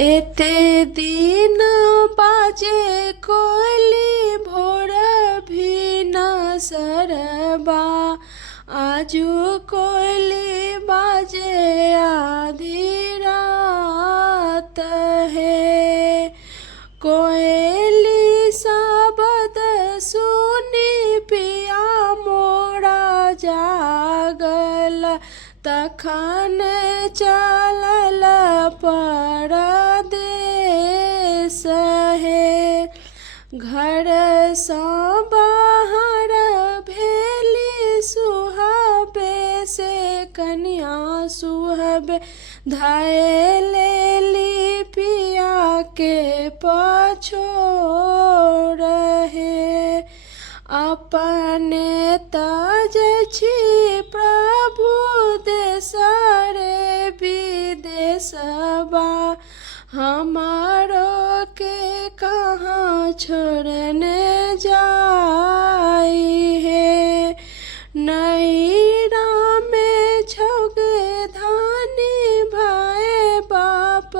एते दिन बाजे कोयली भोर भी न सरबा आजू कोयली बाजे आधी रात है। कोयली शब्द सुनी पिया मोरा जागल तखन चलल परदेस हे। घर सँ बाहर भेली सुहबे से कन्या सुहबे धाय लेली पिया के पछोड़ हे। अपने तज छी प्रभु देशरे विदेशबा हमारो के कहाँ छोड़ने जाई है। नैरा में छौगे धानी भाई बाप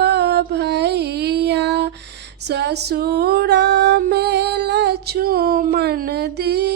भैया ससुरा में लक्ष्मण दी